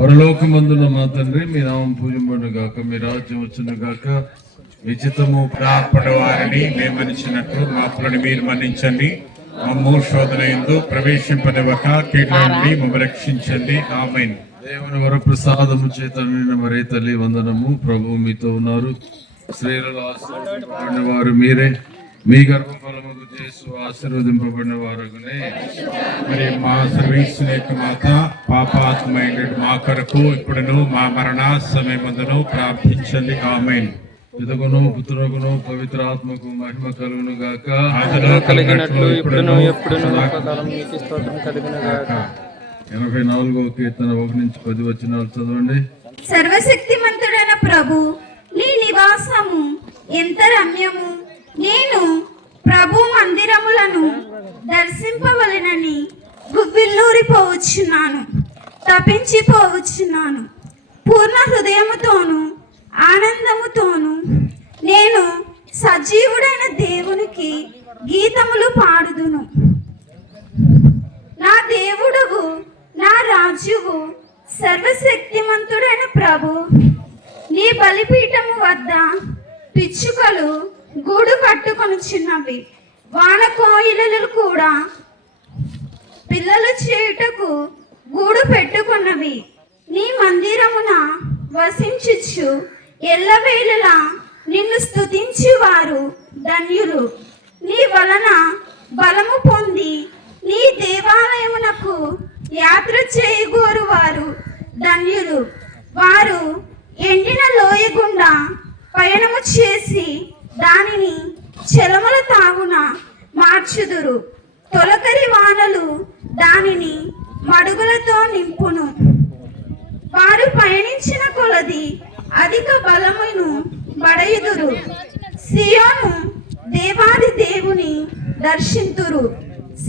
పరలోకమందున మా తండ్రి, మీ నామం పూజింపబడును గాక, మీ రాజ్యం వచ్చును గాక, మీ చిత్తము ప్రాపడి వారిని మేమనిచ్చినట్లు మా అప్పులను మీరు మన్నించండి. మమ్ము శోధన యందు ప్రవేశింపనివ్వక కీడుల నుండి మమ్మల్ని రక్షించండి. ఆమేన్. దేవుని వరప్రసాదము చేత నిండిన మరే తల్లి వందనము. ప్రభు మీతో ఉన్నారు. స్త్రీలలో ఆశీర్వదింపబడిన వారు మీరే, మీ గర్భఫలముకు యేసు ఆశీర్వదింపబడిన వారునే. మరి మా సర్వేశ్వరుని యొక్క మాత పాపాత్మైన మా కొరకు ఇప్పుడును మా మరణ సమయమందును ప్రార్థించండి. ఆమేన్. పితకును పుత్రుకును పవిత్ర ఆత్మకు మహిమ కలుగును గాక. ఆదిలో కలిగినట్లు ఇప్పుడును ఎప్పుడును సదాకాలం నీకు స్తోత్రం కలుగును గాక. 84వ కీర్తన 1-10 వచనాలు చదవండి. సర్వశక్తిమంతుడైన ప్రభు, నీ నివాసము ఎంత రమ్యము. నేను ప్రభు మందిరములను దర్శింపవలెనని గువ్విల్లూరిపోవచ్చున్నాను, తపించిపోవచ్చున్నాను. పూర్ణ హృదయముతోను ఆనందముతోను నేను సజీవుడైన దేవునికి గీతములు పాడుదును. నా దేవుడవు, నా రాజువు, సర్వశక్తిమంతుడైన ప్రభు, నీ బలిపీఠము వద్ద పిచ్చుకలు గూడు కట్టుకొనుచున్నవి, వానకోయిలలు కూడా పిల్లలు చేయుటకు గూడు పెట్టుకున్నవి. నీ మందిరమున వసించుచు ఎల్లవేళలా నిన్ను స్తుతించి వారు ధన్యులు. నీ వలన బలము పొంది నీ దేవాలయమునకు యాత్ర చేయగోరు వారు ధన్యులు. వారు ఎండిన లోయ గుండా పయనము చేసి దానిని చెలమల తాగున మార్చుదురు. తొలకరి వానలు దానిని మడుగులతో నింపును. వారు పయనించిన కొలది అధిక బలమును బడయుదురు. సియోను దేవాది దేవుని దర్శింతురు.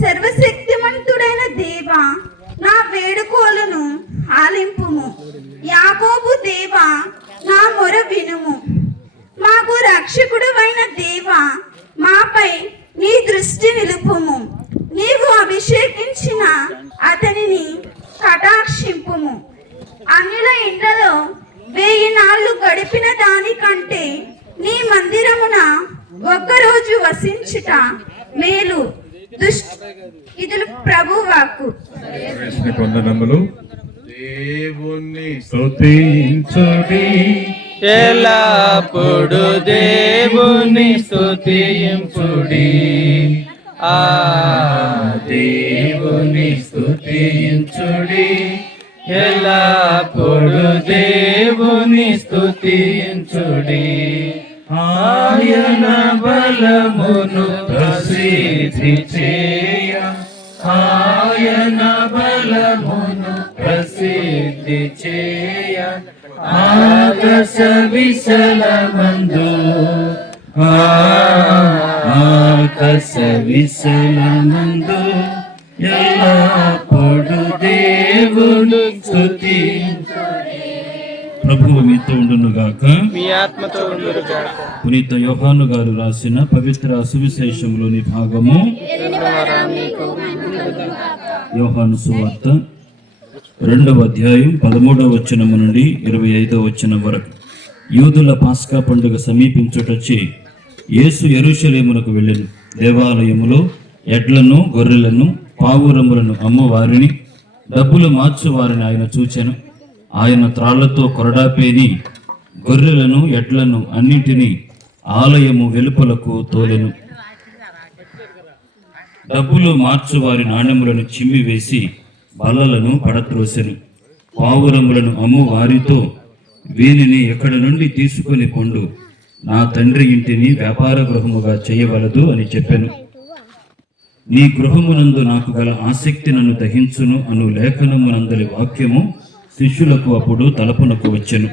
సర్వశక్తిమంతుడైన దేవా, నా వేడుకోలను ఆలింపుము. యాకోబు దేవా, నా మొర వినుము. మాకు రక్షకుడువైన దేవా, మాపై నీ దృష్టి నిలుపుము. నీవు అభిషేకించిన అతనిని కటాక్షింపుము. అన్యుల ఇండ్లలో 1000 నాళ్ళు గడిపిన దానికంటే నీ మందిరమున ఒక్కరోజు వసించుట మేలు. ఇది ప్రభు వాక్కు. వందనములు. దేవుని స్తుతించుడి, ఎల్లప్పుడు దేవుని స్తుతించుడి. ఆ దేవుని స్తుతించుడి, ఎల్లప్పుడు దేవుని స్తుతించుడి. ఆయన బలమును ప్రసిద్ధి చేయ, ఆయన బలమును ప్రసిద్ధి చేయ. ఆకాశ విశలమందు, ఆకాశ విశలమందు ఎల్లప్పుడు దేవుని స్తుతించుడి. ప్రభువు మీతో ఉండును గాక, మీ ఆత్మతో ఉండును గాక. పునీత యోహాను గారు రాసిన పవిత్ర సువిశేషంలోని భాగము. యోహాను సువార్త 2వ అధ్యాయం 13వ వచనము నుండి 25వ వచనం వరకు. యూదుల పాస్కా పండుగ సమీపించుటొచ్చి యేసు యెరూషలేమునకు వెళ్ళెను. దేవాలయములో ఎడ్లను గొర్రెలను పావురములను అమ్మవారిని డబ్బులు మార్చువారిని ఆయన చూచెను. ఆయన త్రాళ్లతో కొరడాపేని గొర్రెలను ఎడ్లను అన్నింటినీ ఆలయము వెలుపలకు తోలెను. డబ్బులు మార్చువారి నాణెములను చిమ్మివేసి బల్లలను పడత్రోసెను. పావురములను అమ్ము వారితో, వీనిని ఎక్కడి నుండి తీసుకొని పొండు, నా తండ్రి ఇంటిని వ్యాపార గృహముగా చేయవలదు అని చెప్పెను. నీ గృహమునందు నాకు గల ఆసక్తి నన్ను దహించును అను లేఖనమునందలి వాక్యము శిష్యులకు అప్పుడు తలపునకు వచ్చెను.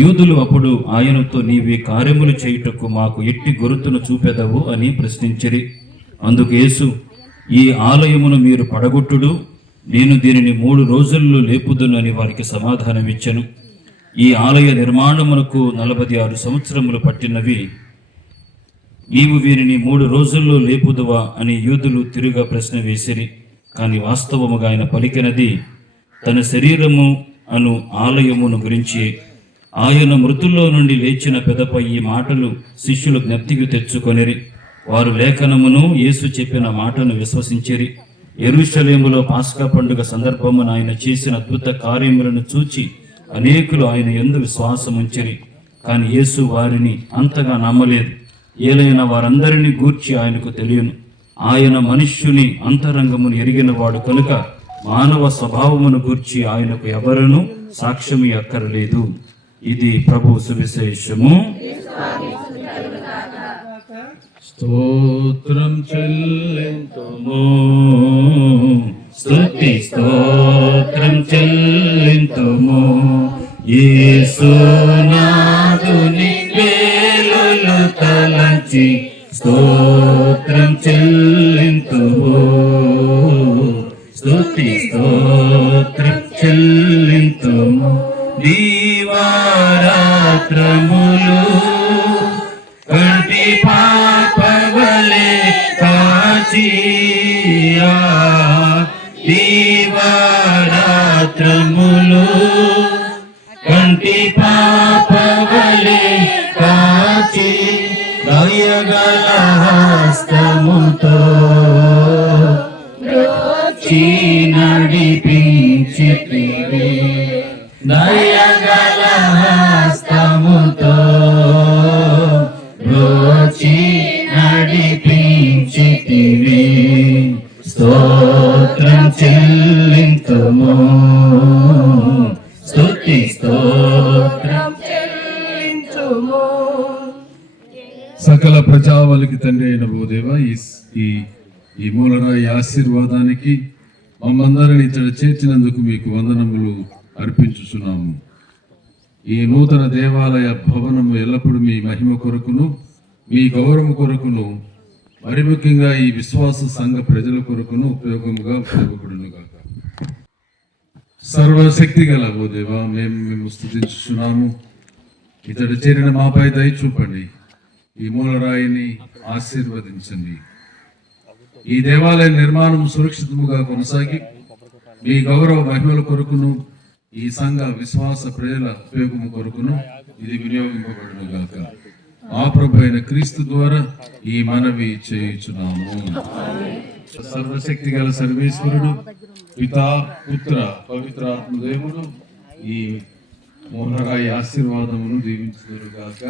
యూదులు అప్పుడు ఆయనతో, నీవి కార్యములు చేయుటకు మాకు ఎట్టి గురుతును చూపెదవు అని ప్రశ్నించిరి. అందుకు యేసు, ఈ ఆలయమును మీరు పడగొట్టుడు, నేను దీనిని 3 రోజుల్లో లేపుదును అని వారికి సమాధానమిచ్చెను. ఈ ఆలయ నిర్మాణమునకు 46 సంవత్సరములు పట్టినవి. నీవు వీరిని 3 రోజుల్లో లేపుదువా అని యూదులు తిరుగా ప్రశ్న వేసిరి. కానీ వాస్తవముగా ఆయన పలికినది, తన శరీరము అను ఆలయమును గురించి. ఆయన మృతుల్లో నుండి లేచిన పెదప ఈ మాటలు శిష్యులు జ్ఞప్తికి తెచ్చుకొనిరి. వారు లేఖనమును యేసు చెప్పిన మాటను విశ్వసించిరి. యెరూషలేములో పాస్కా పండుగ సందర్భమున ఆయన చేసిన అద్భుత కార్యములను చూచి అనేకులు ఆయన యందు విశ్వాసముంచిరి. కానీ యేసు వారిని అంతగా నమ్మలేదు. ఏలైనా వారందరినీ గూర్చి ఆయనకు తెలియను. ఆయన మనుష్యుని అంతరంగమును ఎరిగిన వాడు కనుక మానవ స్వభావమును గూర్చి ఆయనకు ఎవరునూ సాక్ష్యము అక్కరలేదు. ఇది ప్రభు సువిశేషము. స్తోత్రం చెల్లింతుము, స్తుతి స్తోత్రం చెల్లింతుము. యేసునాథుని వేలులు తలంచి స్తోత్రం చెల్లింతుము. స్తుతి స్తోత్రం చెల్లింతుము. దీవారాత్రములు కంటి పాపవలే కాచియా, దీవారాత్రములు కంటి పాపవలే కాచి దయగల హస్తముతో బ్రోచి నడిపించితివి. దయగల హస్తముతో బ్రోచి నడిపించితివి. స్తోత్రం చెల్లింతుము, స్తుతి స్తోత్రం చెల్లింతుము. సకల ప్రజావళికి తండ్రి అయిన ఓ దేవా, ఈ మూలరాయి ఆశీర్వాదానికి మమ్మందరిని ఇతడు చేర్చినందుకు మీకు వందనములు అర్పించుచున్నాము. ఈ నూతన దేవాలయ భవనము ఎల్లప్పుడూ మీ మహిమ కొరకును మీ గౌరవం కొరకును మరి ముఖ్యంగా ఈ విశ్వాస సంఘ ప్రజల కొరకును ఉపయోగముగా ఉపయోగపడును గాక. సర్వశక్తి గల ఓ దేవా, మేము స్తుతించుచున్నాము. ఇతడు చేరిన మాపై దయ చూపండి. ఈ మూలరాయిని ఆశీర్వదించండి. ఈ దేవాలయ నిర్మాణం సురక్షితముగా కొనసాగి మీ గౌరవ మహిమల కొరకును ఈ సంఘ విశ్వాస ప్రజల ఉపయోగము కొరకును ఇది వినియోగింపబడును గాక. ఆ ప్రభు అయిన క్రీస్తు ద్వారా ఈ మనవి చేయుచున్నాము. సర్వశక్తి గల సర్వేశ్వరుడు పితా పుత్ర పవిత్రాత్మ దేవుడు ఈ మూలరాయి ఆశీర్వాదమును దీవించుదురు గాక.